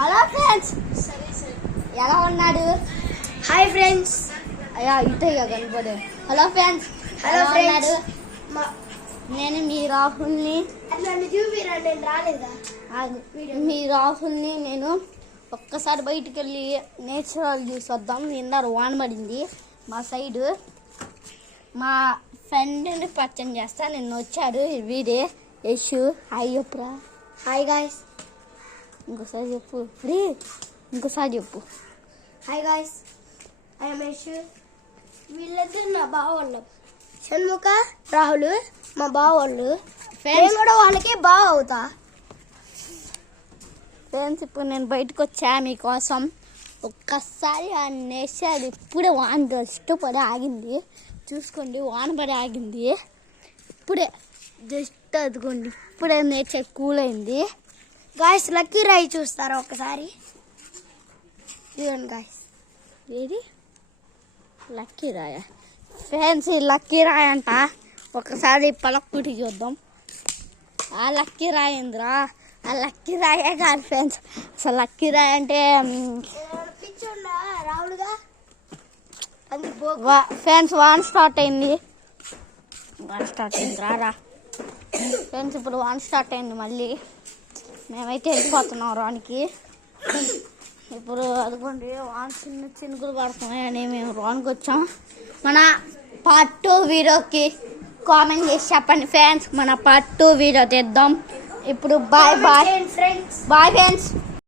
Hello friends, ఎలా ఉన్నాడు? Hi friends. అయ్యా ఇటే కనపడు. Hello friends, hello friends. నేను మీ రాహుల్ని. మీ రాహుల్ని నేను ఒక్కసారి బయటికి వెళ్ళి నేచురల్ చూసి వద్దాం. నిన్న వాన పడింది మా సైడు. మా ఫ్రెండ్ని పరిచయం చేస్తా. నిన్న వచ్చాడు వీడే యశు. హాయ్ చెప్పురా. Hi guys. ఇంకోసారి చెప్పు ఫ్రీ. ఇంకోసారి చెప్పు. Hi guys, I'm Yashu. వీళ్ళిద్దరు నా బావోళ్ళు. షణ్ముఖ, రాహుల్ మా బావోళ్ళు. నేను కూడా వాళ్ళకి బావ అవుతా. ఫ్రెండ్స్, ఇప్పుడు నేను బయటకు వచ్చా మీకోసం. ఒక్కసారి ఆ నేసాడు. ఇప్పుడే వాన ఇష్టపడి ఆగింది. చూసుకోండి, వాన పడి ఆగింది. ఇప్పుడే జస్ట్ అదిగోండి, ఇప్పుడే నేచర్ కూల్ అయింది. గాయ్స్, లక్కీ రాయి చూస్తారా ఒకసారి? ఇదిగోండి గాయ్స్. ఏది లక్కీ రాయ? ఫ్రెండ్స్, ఈ లక్కీ రాయ అంట. ఒకసారి పలక్కుటి చూద్దాం. ఆ లక్కీ రాయ ఏందిరా? ఆ లక్కీ రాయే కాదు ఫ్రెండ్స్. అసలు లక్కీ రాయ అంటే రావులుగా ఫ్రెండ్స్ వాన స్టార్ట్ అయింది. రా ఫ్రెండ్స్, ఇప్పుడు వాన స్టార్ట్ అయింది. మళ్ళీ మేమైతే వెళ్ళిపోతున్నాం రానికి. ఇప్పుడు అదిగోండి వాన చిన్న చినుకులు పడుతున్నాయని మేము రానికి వచ్చాం. మన పార్ట్ 2 వీడియోకి కామెంట్ చేసి చెప్పండి ఫ్రెండ్స్. మన పార్ట్ 2 వీడియో తెద్దాం. ఇప్పుడు bye bye friends. Bye friends.